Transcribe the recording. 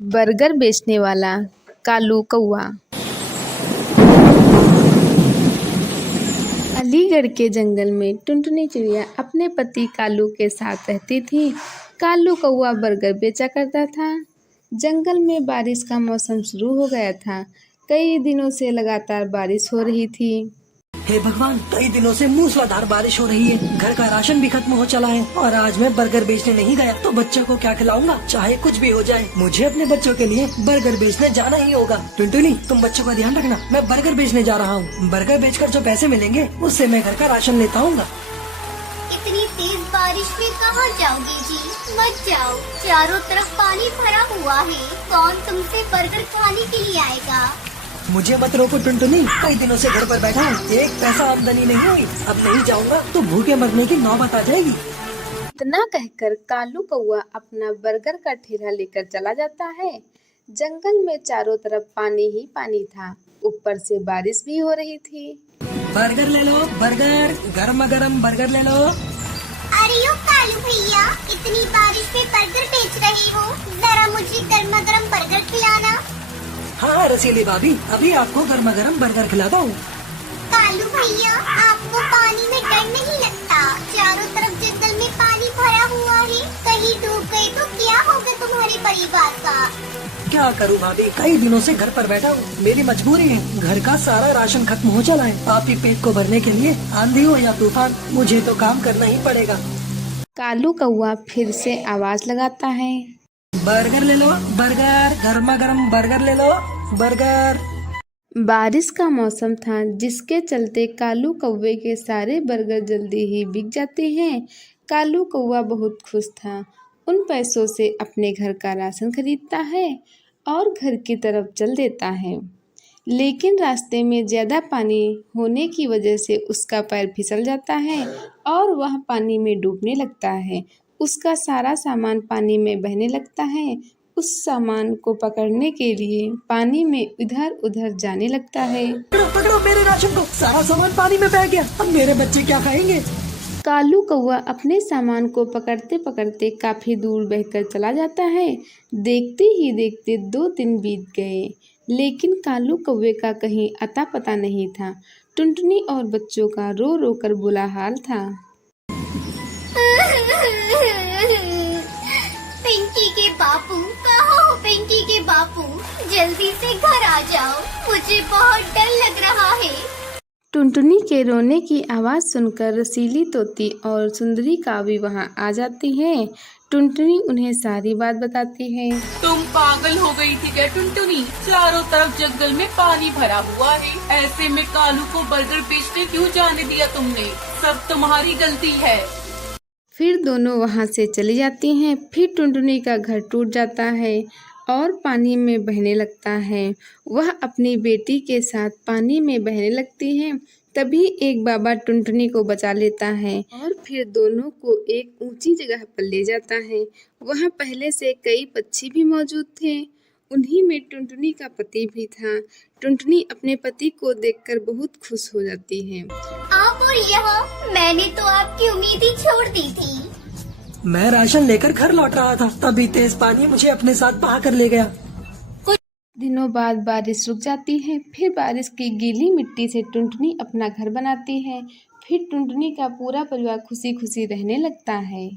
Burger बेचने वाला कालू कौआ। अलीगढ़ के जंगल में टुनटुनी चिड़िया अपने पति कालू के साथ रहती थी। कालू कौआ बर्गर बेचा करता था। जंगल में बारिश का मौसम शुरू हो गया था। कई दिनों से लगातार बारिश हो रही थी। हे भगवान, कई दिनों से मूसलाधार बारिश हो रही है। घर का राशन भी खत्म हो चला है और आज मैं बर्गर बेचने नहीं गया तो बच्चों को क्या खिलाऊंगा। चाहे कुछ भी हो जाए, मुझे अपने बच्चों के लिए बर्गर बेचने जाना ही होगा। टुनटुनी, तुम बच्चों का ध्यान रखना, मैं बर्गर बेचने जा रहा हूँ। बर्गर बेचकर जो पैसे मिलेंगे उससे मैं घर का राशन लेता हूँ। इतनी तेज बारिश में कहाँ जाओगे जी? मत जाओ, चारों तरफ पानी भरा हुआ है। कौन तुमसे बर्गर खाने के लिए आएगा? मुझे मत रोको टुनटुनी, कई दिनों से घर पर बैठा हूँ, एक पैसा आमदनी नहीं हुई। अब नहीं जाऊँगा तो भूखे मरने की नौबत आ जाएगी। इतना कहकर कालू कौआ अपना बर्गर का ठेला लेकर चला जाता है। जंगल में चारों तरफ पानी ही पानी था, ऊपर से बारिश भी हो रही थी। बर्गर ले लो, बर्गर, गर्मा गर्म बर्गर ले लो। अरे ओ कालू भैया, इतनी बारिश में बर्गर बेच रहे हो, जरा मुझे गर्मा गर्म बर्गर खिलाना। हाँ रसीली भाभी, अभी आपको गर्मा गर्म बर्गर खिलाता हूँ। कालू भैया, आपको पानी में डर नहीं लगता? चारों तरफ जंगल में पानी भरा हुआ है, कहीं डूब गए तो क्या होगा तुम्हारे परिवार का? क्या करूँ भाभी, कई दिनों से घर पर बैठा हूँ, मेरी मजबूरी है। घर का सारा राशन खत्म हो चला है। आप ही पेट को भरने के लिए आंधी हो या तूफान, मुझे तो काम करना ही पड़ेगा। कालू कौआ फिर से आवाज लगाता है, बर्गर ले लो, बर्गर, गर्मा गर्म बर्गर ले लो, बर्गर। बारिश का मौसम था, जिसके चलते कालू कौवे के सारे बर्गर जल्दी ही बिक जाते हैं। कालू कौवा बहुत खुश था। उन पैसों से अपने घर का राशन खरीदता है और घर की तरफ चल देता है। लेकिन रास्ते में ज़्यादा पानी होने की वजह से उसका पैर फिसल जाता है और वह पानी में डूबने लगता है। उसका सारा सामान पानी में बहने लगता है। उस सामान को पकड़ने के लिए पानी में इधर उधर जाने लगता है। पकड़ो पकड़ो मेरे राशन को, सारा सामान पानी में बह गया। अब मेरे बच्चे क्या खाएंगे? कालू कौवा अपने सामान को पकड़ते पकड़ते काफी दूर बहकर चला जाता है। देखते ही देखते 2 दिन बीत गए, लेकिन कालू कौवे का कहीं अता पता नहीं था। टुनटुनी और बच्चों का रो रो कर बुरा हाल था। पिंकी के बापू, कहाँ हो पिंकी के बापू? जल्दी से घर आ जाओ, मुझे बहुत डर लग रहा है। टुनटुनी के रोने की आवाज़ सुनकर रसीली तोती और सुंदरी कावी वहां आ जाती हैं। टुनटुनी उन्हें सारी बात बताती है। तुम पागल हो गई थी क्या टुनटुनी? चारों तरफ जंगल में पानी भरा हुआ है, ऐसे में कालू को बर्गर बेचने क्यों जाने दिया तुमने? सब तुम्हारी गलती है। फिर दोनों वहां से चली जाती हैं। फिर टुनटुनी का घर टूट जाता है और पानी में बहने लगता है। वह अपनी बेटी के साथ पानी में बहने लगती है। तभी एक बाबा टुनटुनी को बचा लेता है और फिर दोनों को एक ऊंची जगह पर ले जाता है। वहां पहले से कई पक्षी भी मौजूद थे, उन्हीं में टुनटुनी का पति भी था। टुनटुनी अपने पति को देखकर बहुत खुश हो जाती है। आप और यहाँ, मैंने तो आपकी उम्मीद ही छोड़ दी थी। मैं राशन लेकर घर लौट रहा था, तभी तेज पानी मुझे अपने साथ बहा कर ले गया। कुछ दिनों बाद बारिश रुक जाती है। फिर बारिश की गीली मिट्टी से टुनटुनी अपना घर बनाती है। फिर टुनटुनी का पूरा परिवार खुशी खुशी रहने लगता है।